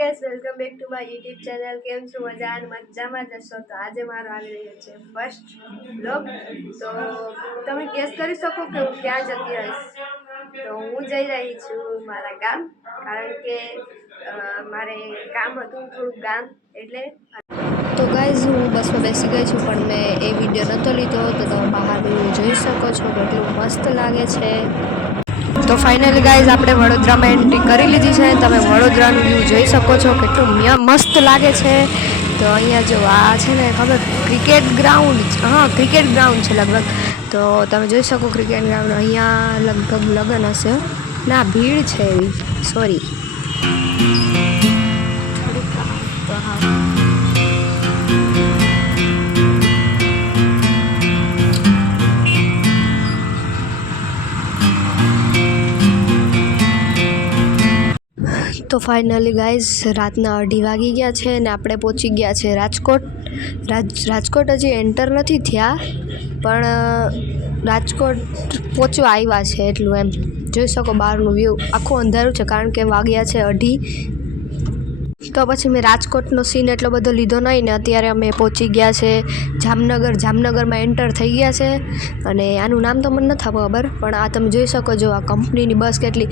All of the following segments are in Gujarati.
Guys welcome back to my YouTube channel. કેમ છો? મજામાં જશો તો આજે મારો આવી રહ્યો છે ફર્સ્ટ બ્લોગ। તો તમે ગેસ કરી શકો કે હું ક્યાં જતી રહીશ। તો હું જઈ રહી છું મારા ગામ, કારણ કે મારે કામ હતું થોડુંક ગામ એટલે। તો ગાઈઝ હું બસમાં બેસી ગઈ છું, પણ મેં એ વિડીયો નહોતો લીધો, તો તમે બહાર વ્યૂ જોઈ શકો છો કેટલું મસ્ત લાગે છે। તો ફાઇનલી ગાઈઝ આપણે વડોદરામાં એન્ટ્રી કરી લીધી છે। તમે વડોદરાનું વ્યૂ જોઈ શકો છો કેટલું મસ્ત લાગે છે। તો અહીંયા જો આ છે ને ખબર ક્રિકેટ ગ્રાઉન્ડ, હા ક્રિકેટ ગ્રાઉન્ડ છે લગભગ। તો તમે જોઈ શકો ક્રિકેટ ગ્રાઉન્ડ, અહીંયા લગભગ લગ્ન હશે ના ભીડ છે એવી, સોરી તો હા તો ફાઇનલી ગાઈઝ રાતના 2:30 વાગી ગયા છે ને આપણે પહોંચી ગયા છે રાજકોટ। રાજકોટ હજી એન્ટર નથી થયા, પણ રાજકોટ પહોંચવા આવ્યા છે એટલું એમ જોઈ શકો। બહારનું વ્યૂ આખું અંધારું છે, કારણ કે વાગ્યા છે 2:30। તો પછી મેં રાજકોટનો સીન એટલો બધો લીધો નહીં ને અત્યારે અમે પહોંચી ગયા છે જામનગર। જામનગરમાં એન્ટર થઈ ગયા છે, અને આનું નામ તો મને નથી ખબર, પણ આ તમે જોઈ શકો છો આ કંપનીની બસ કેટલી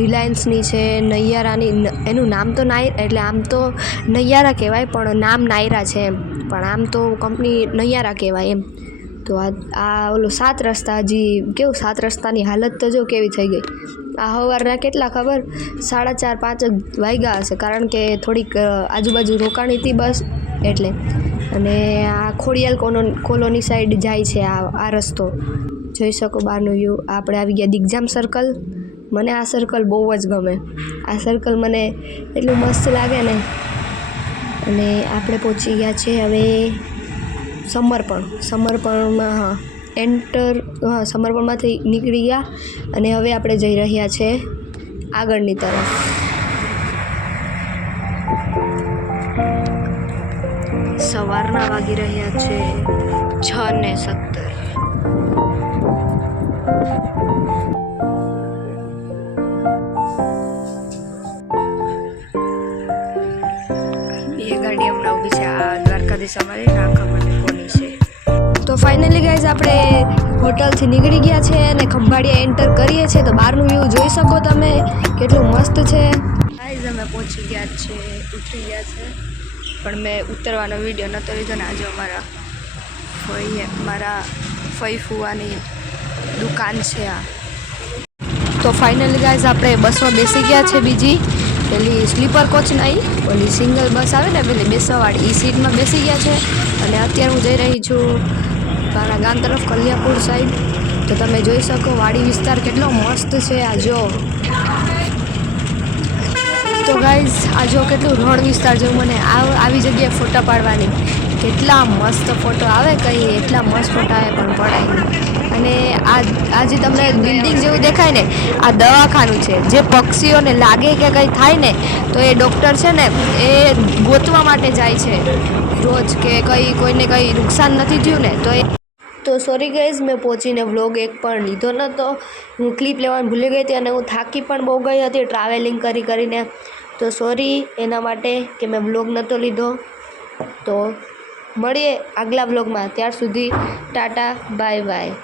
રિલાયન્સની છે, નૈયારાની। એનું નામ તો એટલે આમ તો નૈયારા કહેવાય, પણ નામ નાયરા છે એમ, પણ આમ તો કંપની નૈયારા કહેવાય એમ। તો આ ઓલો 7 રસ્તા, હજી કેવું 7 રસ્તાની હાલત તો જો કેવી થઈ ગઈ। આ સવારના કેટલા ખબર 4:30-5 વાગ્યા હશે, કારણ કે થોડીક આજુબાજુ રોકાણી હતી બસ એટલે। અને આ ખોડિયાલ કોલોની સાઈડ જાય છે આ રસ્તો, જોઈ શકો બહારનું વ્યૂ। આપણે આવી ગયા દિગ્જામ સર્કલ। મને આ સર્કલ બહુ જ ગમે, આ સર્કલ મને એટલું મસ્ત લાગે ને। અને આપણે પહોંચી ગયા છે હવે સમર્પણમાં, હા સમર્પણમાંથી નીકળી ગયા, અને હવે આપણે જઈ રહ્યા છે આગળની તરફ। સવારના વાગી રહ્યા છે 6:17। એ ગાડી હમણાં ઊભી છે, આ દ્વારકાધીશ અમારી ના ખબર નહીં કોની છે। તો ફાઇનલી ગાઈઝ આપણે હોટલથી નીકળી ગયા છે અને ખંભાળિયા એન્ટર કરીએ છીએ। તો બહારનું વ્યૂ જોઈ શકો તમે કેટલું મસ્ત છે। ગાઈઝ અમે પહોંચી ગયા છે, ઉતરી ગયા છે, પણ મેં ઉતરવાનો વિડીયો નહોતો લીધો ને। આજે મારા ફઈ ફુવાની દુકાન છે આ। તો ફાઇનલી ગાઈઝ આપણે બસમાં બેસી ગયા છે, બીજી પેલી સ્લીપર કોચ નહીં, ઓલી સિંગલ બસ આવે ને પેલી બેસવાવાળી, એ સીટમાં બેસી ગયા છે। અને અત્યારે હું જઈ રહી છું મારા ગામ તરફ, કલ્યાપુર સાઈડ। તો તમે જોઈ શકો વાડી વિસ્તાર કેટલો મસ્ત છે આ જો। તો ગાઈઝ આ જો કેટલું રણ વિસ્તાર જેવું, મને આવી જગ્યાએ ફોટા પાડવાની કેટલા મસ્ત ફોટો આવે, કંઈ એટલા મસ્ત ફોટા આવે પણ પડાય નહીં। અને આજે તમને બિલ્ડિંગ જેવું દેખાય ને, આ દવાખાનું છે। જે પક્ષીઓને લાગે કે કંઈ થાય ને, તો એ ડૉક્ટર છે ને એ ગોતવા માટે જાય છે રોજ, કે કોઈને કંઈ નુકસાન નથી થયું ને તો સોરી ગાઈઝ મેં પહોંચીને વ્લોગ એક પણ લીધો નહોતો। હું ક્લિપ લેવાનું ભૂલી ગઈ હતી, અને હું થાકી પણ બહુ ગઈ હતી ટ્રાવેલિંગ કરીને। તો સોરી એના માટે કે મેં વ્લોગ નહોતો લીધો। તો મળીએ આગલા વ્લોગમાં, ત્યાર સુધી ટાટા બાય બાય।